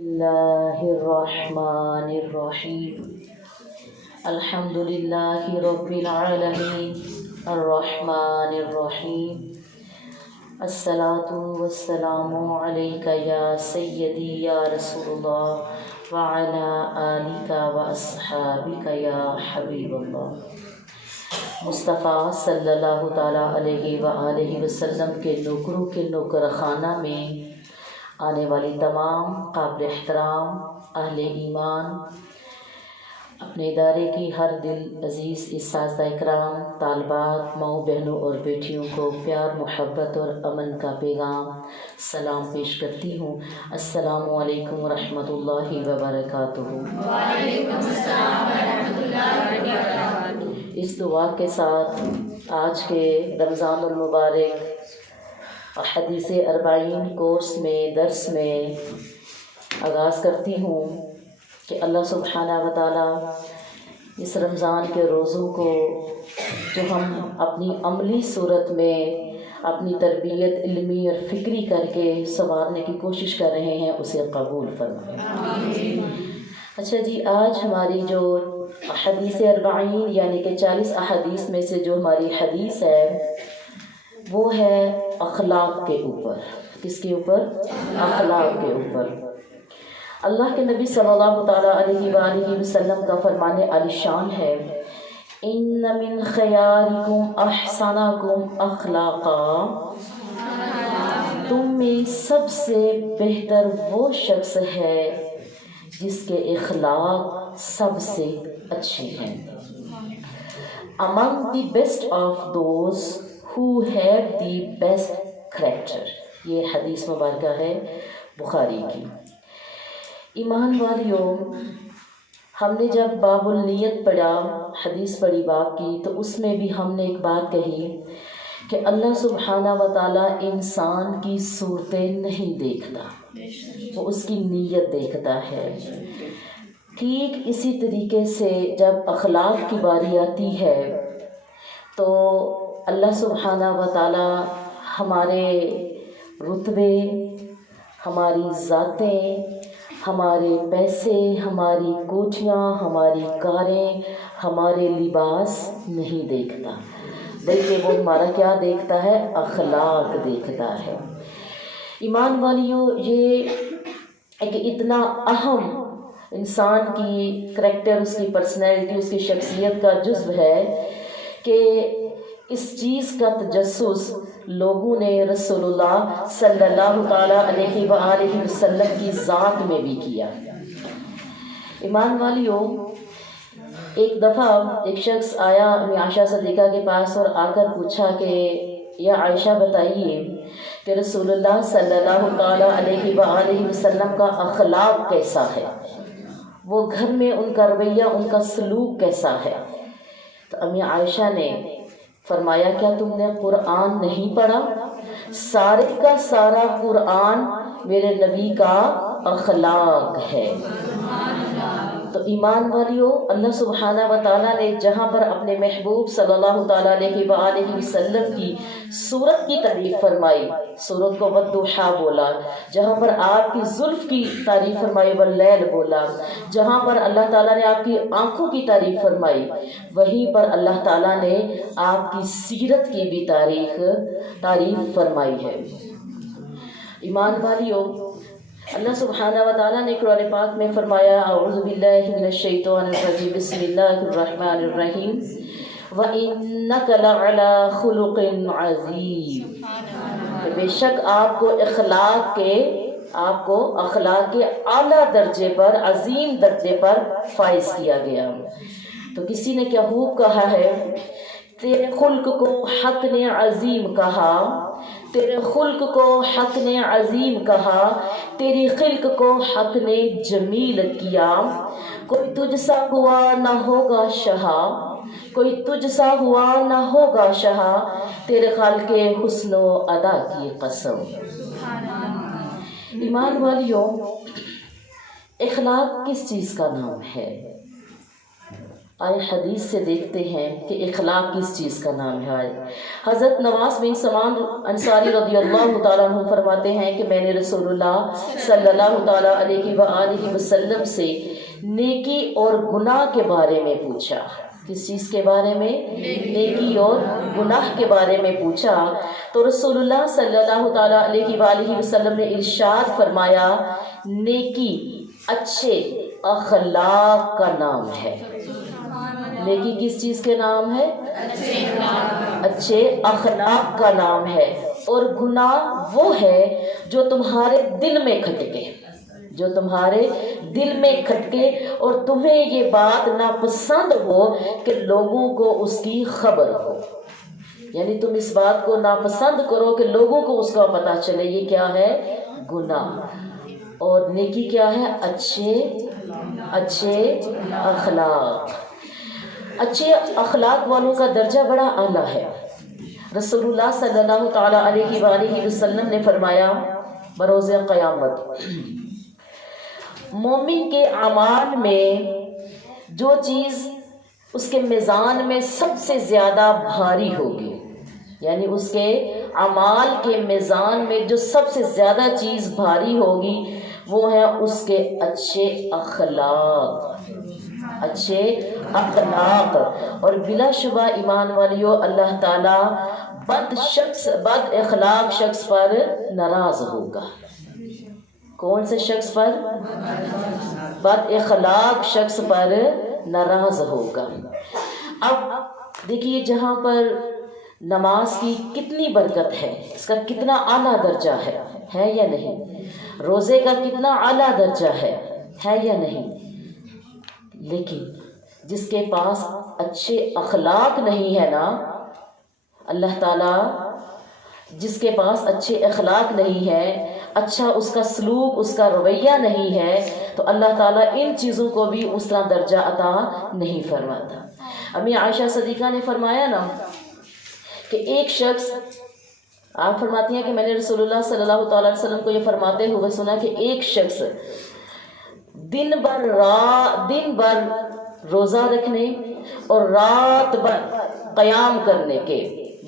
اللہ الرحمن الرحیم الحمد للہ رب العالمین الرحمن الرحیم الصلاۃ والسلام علیک یا سیدی یا رسول اللہ وعلی آلک واصحابک یا حبیب اللہ۔ مصطفیٰ صلی اللہ تعالیٰ علیہ وآلہ وسلم کے نوکروں کے نوکر خانہ میں آنے والی تمام قابل احترام اہل ایمان، اپنے ادارے کی ہر دل عزیز اساتذہ اکرام، طالبات، ماؤں بہنوں اور بیٹیوں کو پیار، محبت اور امن کا پیغام سلام پیش کرتی ہوں۔ السلام علیکم ورحمۃ اللہ وبرکاتہ۔ وعلیکم السلام ورحمۃ اللہ وبرکاتہ۔ اس دعا کے ساتھ آج کے رمضان المبارک حدیث اربعین کورس میں درس میں آغاز کرتی ہوں کہ اللہ سبحانہ و تعالیٰ اس رمضان کے روزوں کو جو ہم اپنی عملی صورت میں اپنی تربیت علمی اور فکری کر کے سنوارنے کی کوشش کر رہے ہیں اسے قبول فرمائے۔ اچھا جی، آج ہماری جو حدیث اربعین یعنی کہ 40 احادیث میں سے جو ہماری حدیث ہے وہ ہے اخلاق کے اوپر۔ کس کے اوپر؟ اخلاق کے اوپر۔ اللہ کے نبی صلی اللہ تعالیٰ علیہ وآلہ وسلم کا فرمان عالی شان ہے، ان من خیارکم احسنکم اخلاقا، تم میں سب سے بہتر وہ شخص ہے جس کے اخلاق سب سے اچھے ہیں۔ among the best of those who have the best character۔ یہ حدیث مبارکہ ہے بخاری کی۔ ایمان والیوں، ہم نے جب باب النیت پڑھا، حدیث پڑھی باب کی، تو اس میں بھی ہم نے ایک بات کہی کہ اللہ سبحانہ و تعالیٰ انسان کی صورتیں نہیں دیکھتا، وہ اس کی نیت دیکھتا ہے۔ ٹھیک اسی طریقے سے جب اخلاق کی باری آتی ہے تو اللہ سبحانہ و تعالیٰ ہمارے رتبے، ہماری ذاتیں، ہمارے پیسے، ہماری کوٹھیاں، ہماری کاریں، ہمارے لباس نہیں دیکھتا، بلکہ وہ ہمارا کیا دیکھتا ہے؟ اخلاق دیکھتا ہے۔ ایمان والیوں، یہ ایک اتنا اہم انسان کی کریکٹر، اس کی پرسنالٹی، اس کی شخصیت کا جزو ہے کہ اس چیز کا تجسس لوگوں نے رسول اللہ صلی اللہ تعالیٰ علیہ وآلہ وسلم کی ذات میں بھی کیا۔ ایمان والیوں، ایک دفعہ ایک شخص آیا امی عائشہ صدیقہ کے پاس اور آ کر پوچھا کہ یا عائشہ بتائیے کہ رسول اللہ صلی اللہ تعالیٰ علیہ وآلہ وسلم کا اخلاق کیسا ہے، وہ گھر میں ان کا رویہ، ان کا سلوک کیسا ہے؟ تو امی عائشہ نے فرمایا، کیا تم نے قرآن نہیں پڑھا؟ سارے کا سارا قرآن میرے نبی کا اخلاق ہے۔ تو ایمان والیوں، اللہ سبحانہ و تعالیٰ نے جہاں پر اپنے محبوب صلی اللہ تعالیٰ علیہ وآلہ وسلم کی صورت کی تعریف فرمائی، صورت کو والضحیٰ بولا، جہاں پر آپ کی زلف کی تعریف فرمائی واللیل بولا، جہاں پر اللہ تعالیٰ نے آپ کی آنکھوں کی تعریف فرمائی، وہیں پر اللہ تعالیٰ نے آپ کی سیرت کی بھی تعریف فرمائی ہے۔ ایمان والیوں، اللہ سبحانہ و تعالیٰ نے قرآن پاک میں فرمایا، اعوذ باللہ من الشیطان الرجیم، بسم اللہ الرحمن الرحیم، وَإِنَّكَ لَعَلَىٰ خُلُقٍ عَظِيمٍ، بے شک آپ کو اخلاق کے اعلیٰ درجے پر، عظیم درجے پر فائز کیا گیا۔ تو کسی نے کیا خوب کہا ہے، تیرے خلق کو حق نے عظیم کہا، تیرے خلق کو حق نے عظیم کہا، تیری خلق کو حق نے جمیل کیا، کوئی تجھ سا ہوا نہ ہوگا شہا، کوئی تجھ سا ہوا نہ ہوگا شہا، تیرے خالق حسن و ادا کی قسم۔ ایمان والیوں، اخلاق کس چیز کا نام ہے؟ آئے حدیث سے دیکھتے ہیں کہ اخلاق کس چیز کا نام ہے. حضرت نواس بن سمان انصاری رضی اللہ تعالیٰ عنہ فرماتے ہیں کہ میں نے رسول اللہ صلی اللہ تعالیٰ علیہ وآلہ وسلم سے نیکی اور گناہ کے بارے میں پوچھا. کس چیز کے بارے میں؟ نیکی اور گناہ کے بارے میں پوچھا. تو رسول اللہ صلی اللہ تعالیٰ علیہ وآلہ وسلم نے ارشاد فرمایا نیکی اچھے اخلاق کا نام ہے. نیکی کس چیز کے نام ہے؟ اچھے اخلاق کا نام ہے. اور گناہ وہ ہے جو تمہارے دل میں کھٹکے، جو تمہارے دل میں کھٹکے اور تمہیں یہ بات ناپسند ہو کہ لوگوں کو اس کی خبر ہو. یعنی تم اس بات کو ناپسند کرو کہ لوگوں کو اس کا پتہ چلے. یہ کیا ہے؟ گناہ. اور نیکی کیا ہے؟ اچھے اخلاق. اچھے اخلاق والوں کا درجہ بڑا اعلیٰ ہے. رسول اللہ صلی اللہ تعالیٰ علیہ وآلہ وسلم نے فرمایا بروز قیامت مومن کے اعمال میں جو چیز اس کے میزان میں سب سے زیادہ بھاری ہوگی، یعنی اس کے اعمال کے میزان میں جو سب سے زیادہ چیز بھاری ہوگی وہ ہے اس کے اچھے اخلاق. اچھے اخلاق. اور بلا شبہ ایمان والیو اللہ تعالیٰ بد اخلاق شخص پر ناراض ہوگا. کون سے شخص پر؟ بد اخلاق شخص پر ناراض ہوگا. اب دیکھیے جہاں پر نماز کی کتنی برکت ہے، اس کا کتنا اعلیٰ درجہ ہے یا نہیں؟ روزے کا کتنا اعلیٰ درجہ ہے یا نہیں؟ لیکن جس کے پاس اچھے اخلاق نہیں ہے نا، اللہ تعالیٰ جس کے پاس اچھے اخلاق نہیں ہے، اچھا اس کا سلوک، اس کا رویہ نہیں ہے، تو اللہ تعالیٰ ان چیزوں کو بھی اس طرح درجہ عطا نہیں فرماتا. امی عائشہ صدیقہ نے فرمایا نا کہ ایک شخص، آپ فرماتی ہیں کہ میں نے رسول اللہ صلی اللہ تعالیٰ علیہ وسلم کو یہ فرماتے ہوئے سنا کہ ایک شخص دن بھر روزہ رکھنے اور رات بھر قیام کرنے کے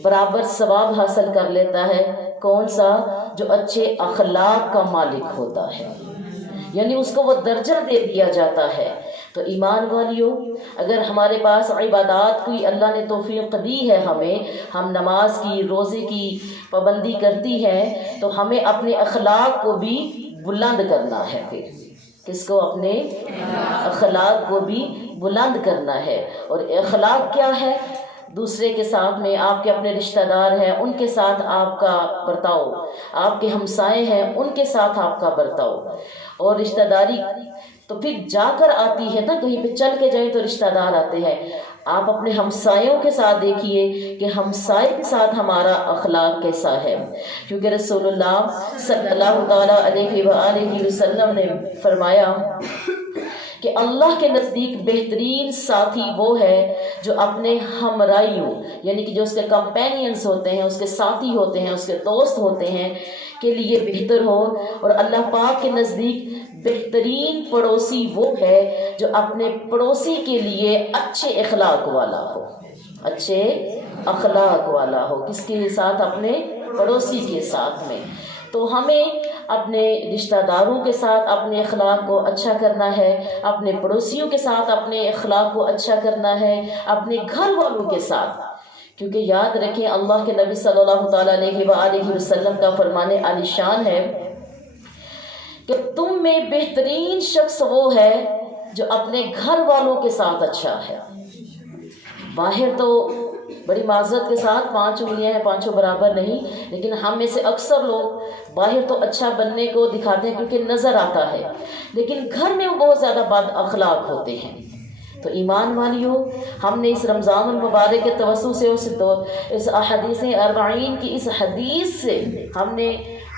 برابر ثواب حاصل کر لیتا ہے. کون سا؟ جو اچھے اخلاق کا مالک ہوتا ہے، یعنی اس کو وہ درجہ دے دیا جاتا ہے. تو ایمان والیو، اگر ہمارے پاس عبادات کی اللہ نے توفیق دی ہے، ہم نماز کی، روزے کی پابندی کرتی ہے، تو ہمیں اپنے اخلاق کو بھی بلند کرنا ہے. پھر کس کو؟ اپنے اخلاق کو بھی بلند کرنا ہے. اور اخلاق کیا ہے؟ دوسرے کے ساتھ میں، آپ کے اپنے رشتہ دار ہیں ان کے ساتھ آپ کا برتاؤ، آپ کے ہمسائے ہیں ان کے ساتھ آپ کا برتاؤ. اور رشتہ داری تو پھر جا کر آتی ہے نا، کہیں پہ چل کے جائیں تو رشتہ دار آتے ہیں. آپ اپنے ہمسایوں کے ساتھ دیکھیے کہ ہمسائے کے ساتھ ہمارا اخلاق کیسا ہے. کیونکہ رسول اللہ صلی اللہ تعالیٰ علیہ وآلہ وسلم نے فرمایا کہ اللہ کے نزدیک بہترین ساتھی وہ ہے جو اپنے ہمراہیوں، یعنی کہ جو اس کے کمپینینز ہوتے ہیں، اس کے ساتھی ہوتے ہیں، اس کے دوست ہوتے ہیں، کے لیے بہتر ہو. اور اللہ پاک کے نزدیک بہترین پڑوسی وہ ہے جو اپنے پڑوسی کے لیے اچھے اخلاق والا ہو. اچھے اخلاق والا ہو کس کے ساتھ؟ اپنے پڑوسی کے ساتھ میں. تو ہمیں اپنے رشتہ داروں کے ساتھ اپنے اخلاق کو اچھا کرنا ہے، اپنے پڑوسیوں کے ساتھ اپنے اخلاق کو اچھا کرنا ہے، اپنے گھر والوں کے ساتھ. کیونکہ یاد رکھیں اللہ کے نبی صلی اللہ تعالیٰ علیہ وآلہ وسلم کا فرمان عالی شان ہے کہ تم میں بہترین شخص وہ ہے جو اپنے گھر والوں کے ساتھ اچھا ہے. باہر تو بڑی معذرت کے ساتھ 5 انگلیاں ہیں، 5 برابر نہیں، لیکن ہم میں سے اکثر لوگ باہر تو اچھا بننے کو دکھاتے ہیں کیونکہ نظر آتا ہے، لیکن گھر میں وہ بہت زیادہ بد اخلاق ہوتے ہیں. تو ایمان والیو، ہم نے اس رمضان المبارک کے توسط سے اس احادیث 40 کی اس حدیث سے ہم نے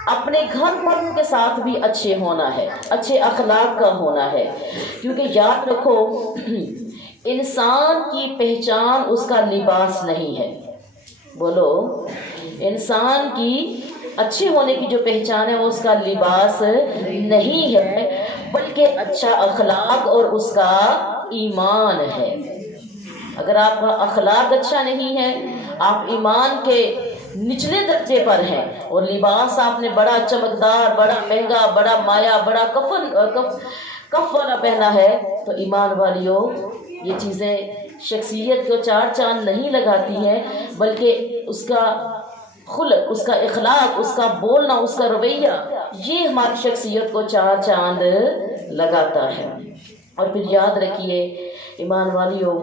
اپنے گھر والوں کے ساتھ بھی اچھے ہونا ہے، اچھے اخلاق کا ہونا ہے. کیونکہ یاد رکھو انسان کی پہچان اس کا لباس نہیں ہے. بولو، انسان کی اچھے ہونے کی جو پہچان ہے وہ اس کا لباس نہیں ہے، بلکہ اچھا اخلاق اور اس کا ایمان ہے. اگر آپ کا اخلاق اچھا نہیں ہے، آپ ایمان کے نچلے درجے پر ہیں اور لباس آپ نے بڑا چمکدار، بڑا مہنگا، بڑا مایا، بڑا کف والا پہنا ہے، تو ایمان والیوں یہ چیزیں شخصیت کو چار چاند نہیں لگاتی ہیں، بلکہ اس کا خلق، اس کا اخلاق، اس کا بولنا، اس کا رویہ، یہ ہماری شخصیت کو چار چاند لگاتا ہے۔ اور پھر یاد رکھیے ایمان والیوں،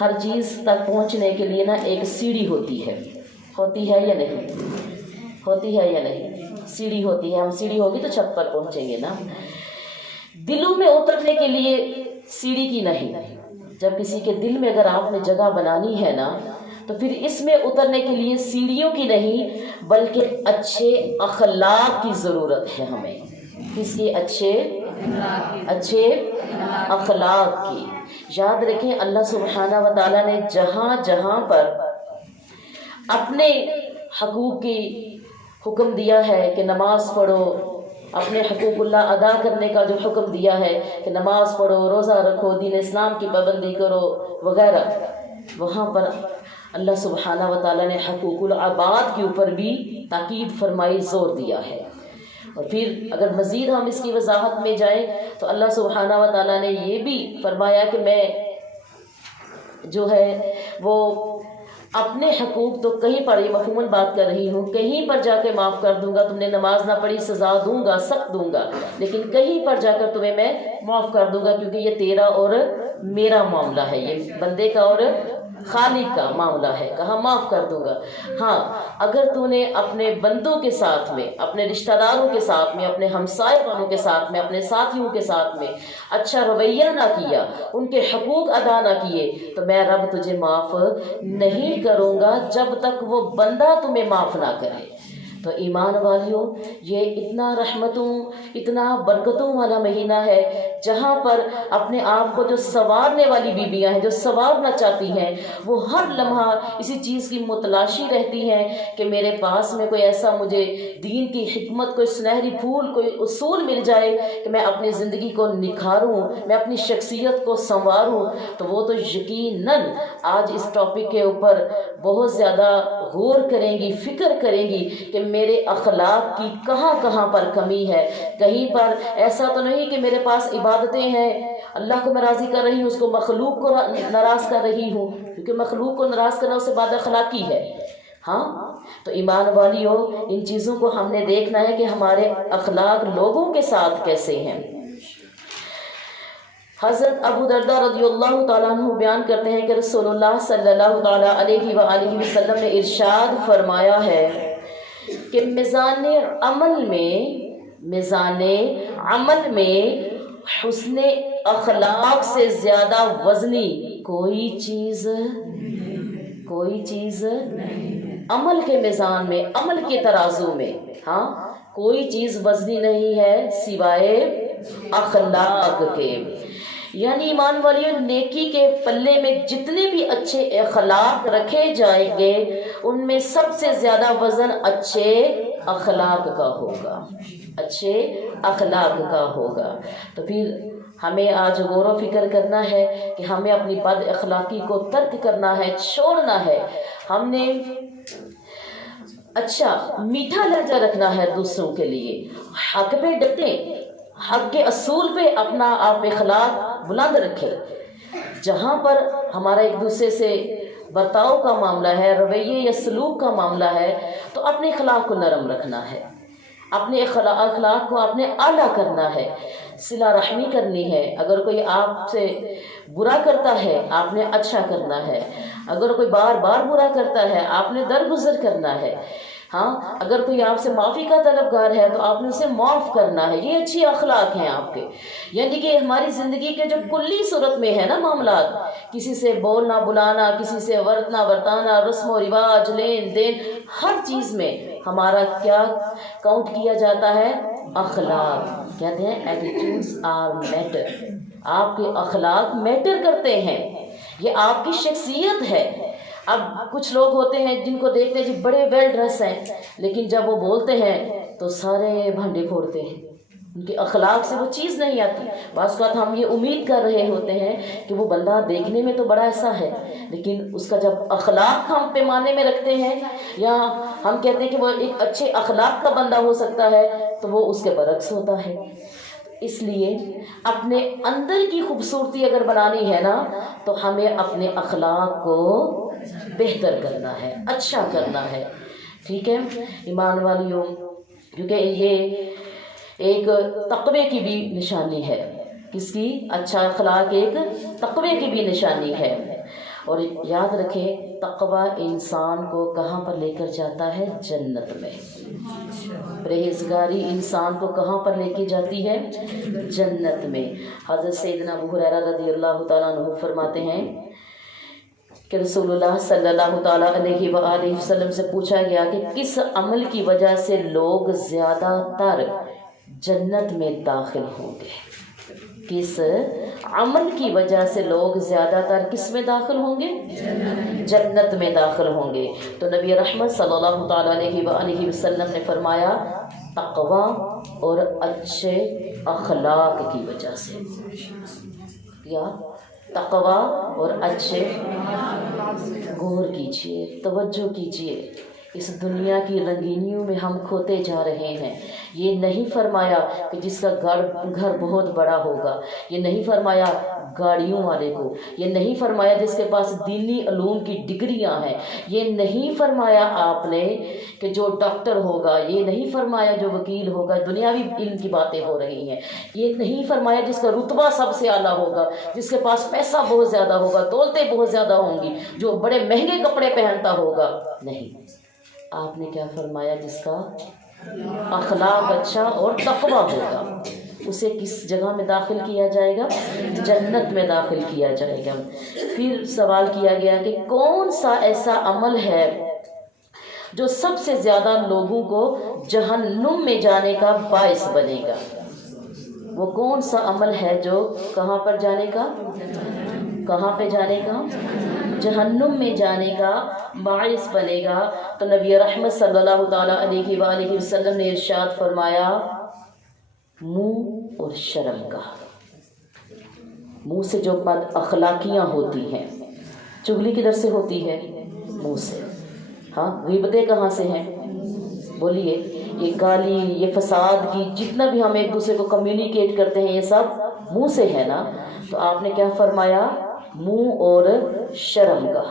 ہر چیز تک پہنچنے کے لیے نا ایک سیڑھی ہوتی ہے یا نہیں؟ ہوتی ہے یا نہیں؟ سیڑھی ہوتی ہے، ہم سیڑھی ہوگی تو چھت پر پہنچیں گے نا۔ دلوں میں اترنے کے لیے سیڑھی کی نہیں، جب کسی کے دل میں اگر آپ نے جگہ بنانی ہے نا، تو پھر اس میں اترنے کے لیے سیڑھیوں کی نہیں بلکہ اچھے اخلاق کی ضرورت ہے ہمیں۔ کس کی؟ اچھے اخلاق کی۔ یاد رکھیں اللہ سبحانہ و تعالیٰ نے جہاں جہاں پر اپنے حقوق کی حکم دیا ہے کہ نماز پڑھو، اپنے حقوق اللہ ادا کرنے کا جو حکم دیا ہے کہ نماز پڑھو، روزہ رکھو، دین اسلام کی پابندی کرو وغیرہ، وہاں پر اللہ سبحانہ و تعالیٰ نے حقوق العباد کے اوپر بھی تاکید فرمائی، زور دیا ہے۔ اور پھر اگر مزید ہم اس کی وضاحت میں جائیں تو اللہ سبحانہ و تعالیٰ نے یہ بھی فرمایا کہ میں جو ہے وہ اپنے حقوق تو کہیں پر، یہ مفہوماً بات کر رہی ہوں، کہیں پر جا کے معاف کر دوں گا، تم نے نماز نہ پڑھی سزا دوں گا، سخت دوں گا، لیکن کہیں پر جا کر تمہیں میں معاف کر دوں گا، کیونکہ یہ تیرا اور میرا معاملہ ہے، یہ بندے کا اور خالق کا معاملہ ہے، کہا معاف کر دوں گا۔ ہاں اگر تو نے اپنے بندوں کے ساتھ میں، اپنے رشتہ داروں کے ساتھ میں، اپنے ہمسائے والوں کے ساتھ میں، اپنے ساتھیوں کے ساتھ میں اچھا رویہ نہ کیا، ان کے حقوق ادا نہ کیے، تو میں رب تجھے معاف نہیں کروں گا جب تک وہ بندہ تمہیں معاف نہ کرے۔ تو ایمان والیوں، یہ اتنا رحمتوں، اتنا برکتوں والا مہینہ ہے جہاں پر اپنے آپ کو جو سنوارنے والی بیویاں ہیں، جو سنوارنا چاہتی ہیں، وہ ہر لمحہ اسی چیز کی متلاشی رہتی ہیں کہ میرے پاس میں کوئی ایسا مجھے دین کی حکمت، کوئی سنہری پھول، کوئی اصول مل جائے کہ میں اپنی زندگی کو نکھاروں، میں اپنی شخصیت کو سنواروں، تو وہ تو یقیناً آج اس ٹاپک کے اوپر بہت زیادہ غور کریں گی، فکر کریں گی کہ میرے اخلاق کی کہاں کہاں پر کمی ہے۔ کہیں پر ایسا تو نہیں کہ میرے پاس عبادتیں ہیں، اللہ کو میں راضی کر رہی ہوں، اس کو مخلوق کو ناراض کر رہی ہوں، کیونکہ مخلوق کو ناراض کرنا اس سے بد اخلاقی ہے۔ ہاں تو ایمان والیوں، ان چیزوں کو ہم نے دیکھنا ہے کہ ہمارے اخلاق لوگوں کے ساتھ کیسے ہیں۔ حضرت ابو درداء رضی اللہ تعالیٰ عنہ بیان کرتے ہیں کہ رسول اللہ صلی اللہ تعالیٰ علیہ وآلہ وسلم نے ارشاد فرمایا ہے کہ میزان عمل میں حسن اخلاق سے زیادہ وزنی کوئی چیز عمل کے میزان میں، عمل کے ترازو میں، ہاں کوئی چیز وزنی نہیں ہے سوائے اخلاق کے۔ یعنی ایمان والیوں، نیکی کے پلے میں جتنے بھی اچھے اخلاق رکھے جائیں گے ان میں سب سے زیادہ وزن اچھے اخلاق کا ہوگا، اچھے اخلاق کا ہوگا۔ تو پھر ہمیں آج غور و فکر کرنا ہے کہ ہمیں اپنی بد اخلاقی کو ترک کرنا ہے، چھوڑنا ہے۔ ہم نے اچھا میٹھا لہجہ رکھنا ہے دوسروں کے لیے، حق پہ ڈٹیں، حق کے اصول پہ اپنا آپ اخلاق بلند رکھیں۔ جہاں پر ہمارا ایک دوسرے سے برتاؤ کا معاملہ ہے، رویے یا سلوک کا معاملہ ہے، تو اپنے اخلاق کو نرم رکھنا ہے، اپنے اخلاق کو آپ نے اعلیٰ کرنا ہے، صلہ رحمی کرنی ہے۔ اگر کوئی آپ سے برا کرتا ہے آپ نے اچھا کرنا ہے، اگر کوئی بار بار برا کرتا ہے آپ نے درگزر کرنا ہے۔ ہاں اگر کوئی آپ سے معافی کا طلبگار ہے تو آپ نے اسے معاف کرنا ہے، یہ اچھی اخلاق ہیں آپ کے۔ یعنی کہ ہماری زندگی کے جو کلی صورت میں ہے نا معاملات، کسی سے بولنا بلانا، کسی سے ورتنا ورتانا، رسم و رواج، لین دین، ہر چیز میں ہمارا کیا کاؤنٹ کیا جاتا ہے؟ اخلاق۔ کہتے ہیں ایٹیٹیوڈز آر میٹر، آپ کے اخلاق میٹر کرتے ہیں، یہ آپ کی شخصیت ہے۔ اب کچھ لوگ ہوتے ہیں جن کو دیکھتے ہیں جی بڑے ویل ڈریس ہیں، لیکن جب وہ بولتے ہیں تو سارے بھنڈے پھوڑتے ہیں، ان کے اخلاق سے وہ چیز نہیں آتی. بعض اوقات ہم یہ امید کر رہے ہوتے ہیں کہ وہ بندہ دیکھنے میں تو بڑا ایسا ہے، لیکن اس کا جب اخلاق ہم پیمانے میں رکھتے ہیں یا ہم کہتے ہیں کہ وہ ایک اچھے اخلاق کا بندہ ہو سکتا ہے تو وہ اس کے برعکس ہوتا ہے. اس لیے اپنے اندر کی خوبصورتی اگر بنانی ہے نا تو ہمیں اپنے اخلاق کو بہتر کرنا ہے، اچھا کرنا ہے. ٹھیک ہے ایمان والیوں، کیونکہ یہ ایک تقوی کی بھی نشانی ہے. کس کی؟ اچھا اخلاق ایک تقوی کی بھی نشانی ہے. اور یاد رکھیں تقوی انسان کو کہاں پر لے کر جاتا ہے؟ جنت میں. پرہیزگاری انسان کو کہاں پر لے کے جاتی ہے؟ جنت میں. حضرت سیدنا ابو ہریرہ رضی اللہ تعالیٰ عنہ فرماتے ہیں کہ رسول اللہ صلی اللہ تعالیٰ علیہ وآلہ وسلم سے پوچھا گیا کہ کس عمل کی وجہ سے لوگ زیادہ تر جنت میں داخل ہوں گے؟ کس عمل کی وجہ سے لوگ زیادہ تر کس میں داخل ہوں گے؟ جنت میں داخل ہوں گے. تو نبی رحمت صلی اللہ تعالیٰ علیہ وآلہ وسلم نے فرمایا تقوی اور اچھے اخلاق کی وجہ سے. یا تقوی اور اچھے، غور کیجئے، توجہ کیجئے. اس دنیا کی رنگینیوں میں ہم کھوتے جا رہے ہیں. یہ نہیں فرمایا کہ جس کا گھر بہت بڑا ہوگا، یہ نہیں فرمایا گاڑیوں والے کو، یہ نہیں فرمایا جس کے پاس دینی علوم کی ڈگریاں ہیں، یہ نہیں فرمایا آپ نے کہ جو ڈاکٹر ہوگا، یہ نہیں فرمایا جو وکیل ہوگا. دنیاوی علم کی باتیں ہو رہی ہیں. یہ نہیں فرمایا جس کا رتبہ سب سے اعلیٰ ہوگا، جس کے پاس پیسہ بہت زیادہ ہوگا، دولتیں بہت زیادہ ہوں گی، جو بڑے مہنگے کپڑے پہنتا ہوگا. نہیں، آپ نے کیا فرمایا؟ جس کا اخلاق اچھا اور تقوی ہوگا اسے کس جگہ میں داخل کیا جائے گا؟ جنت میں داخل کیا جائے گا. پھر سوال کیا گیا کہ کون سا ایسا عمل ہے جو سب سے زیادہ لوگوں کو جہنم میں جانے کا باعث بنے گا؟ وہ کون سا عمل ہے جو کہاں پر جانے کا؟ کہاں پہ جانے کا؟ جہنم میں جانے کا باعث بنے گا. تو نبی رحمت صلی اللہ تعالیٰ علیہ وآلہ وسلم نے ارشاد فرمایا منہ اور شرم کا. منہ سے جو بد اخلاقیاں ہوتی ہیں، چغلی کدھر سے ہوتی ہے؟ منہ سے. ہاں، غیبتیں کہاں سے ہیں؟ بولیے. یہ گالی، یہ فساد کی جتنا بھی ہم ایک دوسرے کو کمیونیکیٹ کرتے ہیں یہ سب منہ سے ہے نا. تو آپ نے کیا فرمایا؟ منہ اور شرم کا.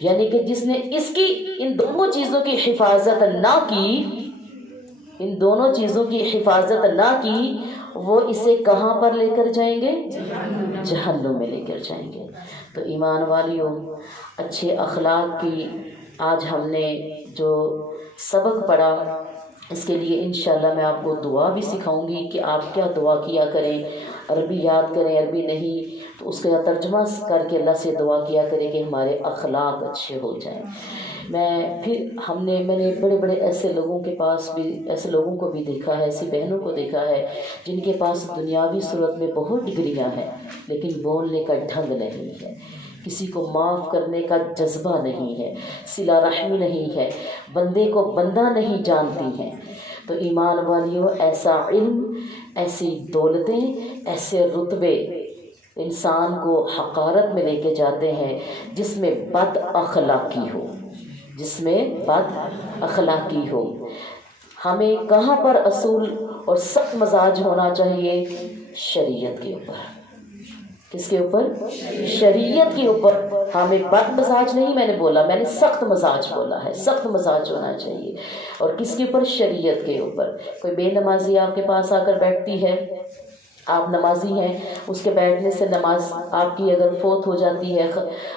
یعنی کہ جس نے ان دونوں چیزوں کی حفاظت نہ کی، ان دونوں چیزوں کی حفاظت نہ کی، وہ اسے کہاں پر لے کر جائیں گے؟ جہنم میں لے کر جائیں گے. تو ایمان والیوں، اچھے اخلاق کی آج ہم نے جو سبق پڑھا، اس کے لیے انشاءاللہ میں آپ کو دعا بھی سکھاؤں گی کہ آپ کیا دعا کیا کریں. عربی یاد کریں، عربی نہیں تو اس کا ترجمہ کر کے اللہ سے دعا کیا کریں کہ ہمارے اخلاق اچھے ہو جائیں. میں نے بڑے بڑے ایسے لوگوں کے پاس بھی، ایسے لوگوں کو بھی دیکھا ہے، ایسی بہنوں کو دیکھا ہے جن کے پاس دنیاوی صورت میں بہت ڈگریاں ہیں لیکن بولنے کا ڈھنگ نہیں ہے، کسی کو معاف کرنے کا جذبہ نہیں ہے، صلہ رحمی نہیں ہے، بندے کو بندہ نہیں جانتی ہیں. تو ایمان والیوں، ایسا علم، ایسی دولتیں، ایسے رتبے انسان کو حقارت میں لے کے جاتے ہیں جس میں بد اخلاقی ہو، جس میں بد اخلاقی ہو. ہمیں کہاں پر اصول اور سخت مزاج ہونا چاہیے؟ شریعت کے اوپر. کس کے اوپر؟ شریعت کے اوپر. ہمیں بد مزاج نہیں میں نے بولا، میں نے سخت مزاج بولا ہے. سخت مزاج ہونا چاہیے. اور کس کے اوپر؟ شریعت کے اوپر. کوئی بے نمازی آپ کے پاس آ کر بیٹھتی ہے، آپ نمازی ہیں، اس کے بیٹھنے سے نماز آپ کی اگر فوت ہو جاتی ہے،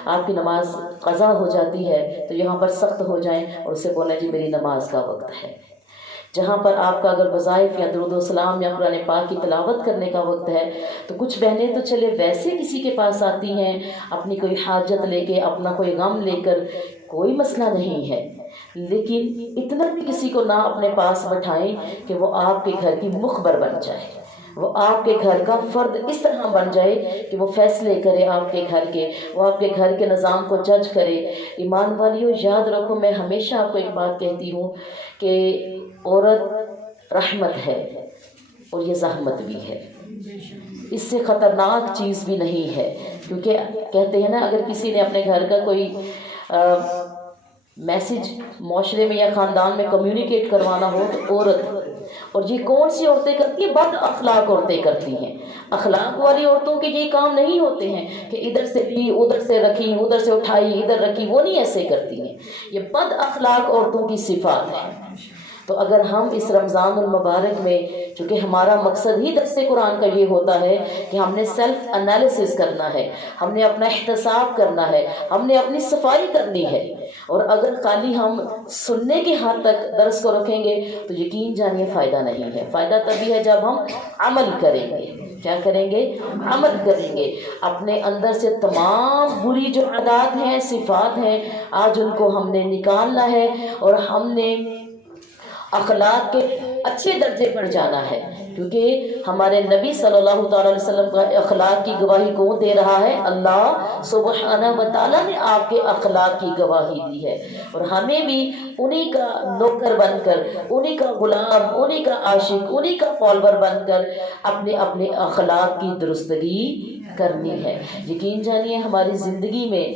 آپ کی نماز قضا ہو جاتی ہے، تو یہاں پر سخت ہو جائیں اور اسے بولیں جی میری نماز کا وقت ہے. جہاں پر آپ کا اگر وظائف یا درود و سلام یا قرآن پاک کی تلاوت کرنے کا وقت ہے تو کچھ بہنیں تو چلے ویسے کسی کے پاس آتی ہیں اپنی کوئی حاجت لے کے، اپنا کوئی غم لے کر، کوئی مسئلہ نہیں ہے، لیکن اتنا بھی کسی کو نہ اپنے پاس بٹھائیں کہ وہ آپ کے گھر کی مخبر بن جائے، وہ آپ کے گھر کا فرد اس طرح بن جائے کہ وہ فیصلے کرے آپ کے گھر کے، وہ آپ کے گھر کے نظام کو جج کرے. ایمان والیوں، یاد رکھو، میں ہمیشہ آپ کو ایک بات کہتی ہوں کہ عورت رحمت ہے، اور یہ زحمت بھی ہے، اس سے خطرناک چیز بھی نہیں ہے، کیونکہ کہتے ہیں نا اگر کسی نے اپنے گھر کا کوئی میسج معاشرے میں یا خاندان میں کمیونیکیٹ کروانا ہو تو عورت، اور یہ کون سی عورتیں کرتی ہیں؟ بد اخلاق عورتیں کرتی ہیں۔ اخلاق والی عورتوں کے یہ کام نہیں ہوتے ہیں کہ ادھر سے لی ادھر سے رکھی ادھر سے اٹھائی ادھر رکھی، وہ نہیں ایسے کرتی ہیں، یہ بد اخلاق عورتوں کی صفات ہے۔ تو اگر ہم اس رمضان المبارک میں، چونکہ ہمارا مقصد ہی درس قرآن کا یہ ہوتا ہے کہ ہم نے سیلف انالیسس کرنا ہے، ہم نے اپنا احتساب کرنا ہے، ہم نے اپنی صفائی کرنی ہے، اور اگر خالی ہم سننے کے حد تک درس کو رکھیں گے تو یقین جانیے فائدہ نہیں ہے۔ فائدہ تبھی ہے جب ہم عمل کریں گے۔ کیا کریں گے؟ عمل کریں گے۔ اپنے اندر سے تمام بری جو عادات ہیں، صفات ہیں، آج ان کو ہم نے نکالنا ہے، اور ہم نے اخلاق کے اچھے درجے پر جانا ہے، کیونکہ ہمارے نبی صلی اللہ تعالی علیہ وسلم کا اخلاق کی گواہی کون دے رہا ہے؟ اللہ سبحانہ و تعالیٰ نے آپ کے اخلاق کی گواہی دی ہے، اور ہمیں بھی انہی کا نوکر بن کر، انہی کا غلام، انہی کا عاشق، انہی کا فالوور بن کر اپنے اپنے اخلاق کی درستگی کرنی ہے۔ یقین جانیے ہماری زندگی میں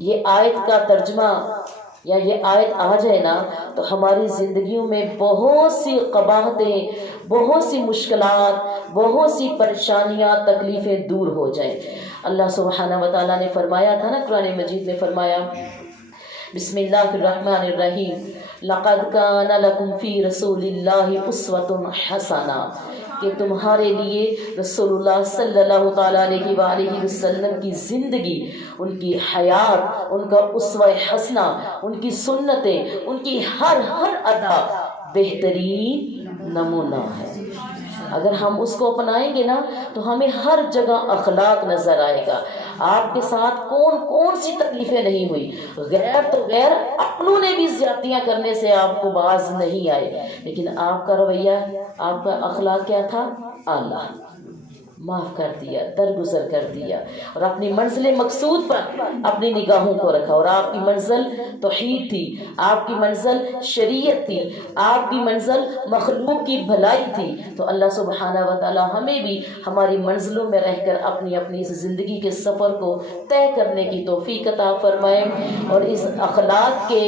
یہ آیت کا ترجمہ یا یہ آیت آ جائے نا تو ہماری زندگیوں میں بہت سی قباحتیں، بہت سی مشکلات، بہت سی پریشانیاں، تکلیفیں دور ہو جائیں۔ اللہ سبحانہ و تعالیٰ نے فرمایا تھا نا قرآن مجید میں، فرمایا بسم اللہ الرحمن الرحیم لقد کان لکم فی رسول اللہ اسوۃ حسنہ، کہ تمہارے لیے رسول اللہ صلی اللہ تعالیٰ علیہ وآلہ وسلم کی زندگی، ان کی حیات، ان کا اسوہ حسنہ، ان کی سنتیں، ان کی ہر ادا بہترین نمونہ ہے۔ اگر ہم اس کو اپنائیں گے نا تو ہمیں ہر جگہ اخلاق نظر آئے گا۔ آپ کے ساتھ کون سی تکلیفیں نہیں ہوئی، غیر تو غیر اپنوں نے بھی زیادتیاں کرنے سے آپ کو باز نہیں آئے، لیکن آپ کا رویہ، آپ کا اخلاق کیا تھا؟ اعلیٰ، معاف کر دیا، درگزر کر دیا، اور اپنی منزل مقصود پر اپنی نگاہوں کو رکھا، اور آپ کی منزل توحید تھی، آپ کی منزل شریعت تھی، آپ کی منزل مخلوق کی بھلائی تھی۔ تو اللہ سبحانہ و تعالی ہمیں بھی ہماری منزلوں میں رہ کر اپنی اس زندگی کے سفر کو طے کرنے کی توفیق عطا فرمائے، اور اس اخلاق کے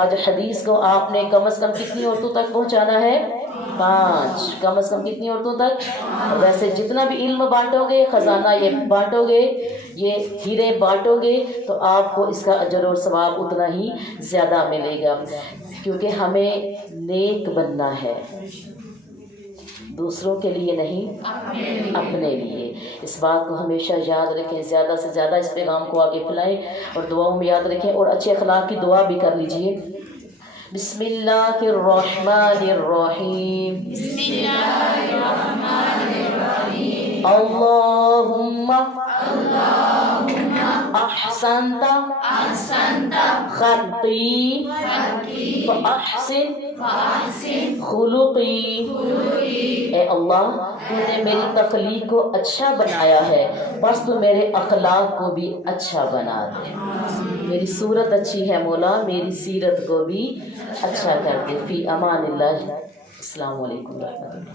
آج حدیث کو آپ نے کم از کم کتنی عورتوں تک پہنچانا ہے؟ 5، کم از کم کتنی عورتوں تک؟ ویسے جتنا بھی علم بانٹو گے، خزانہ یہ بانٹو گے، یہ ہیرے بانٹو گے، تو آپ کو اس کا اجر اور ثواب اتنا ہی زیادہ ملے گا، کیونکہ ہمیں نیک بننا ہے، دوسروں کے لیے نہیں، اپنے لیے۔ اس بات کو ہمیشہ یاد رکھیں، زیادہ سے زیادہ اس پیغام کو آگے پھیلائیں، اور دعاؤں میں یاد رکھیں، اور اچھے اخلاق کی دعا بھی کر لیجئے۔ بسم اللہ الرحمن الرحیم، بسم اللہ الرحمن الرحیم، اللہم احسنت خلقی فاحسن خلقی، اے اللہ تو نے میری تخلیق کو اچھا بنایا ہے، بس تو میرے اخلاق کو بھی اچھا بنا دے۔ میری صورت اچھی ہے مولا، میری سیرت کو بھی اچھا کر دے۔ فی امان اللہ، السلام علیکم ورحمۃ اللہ۔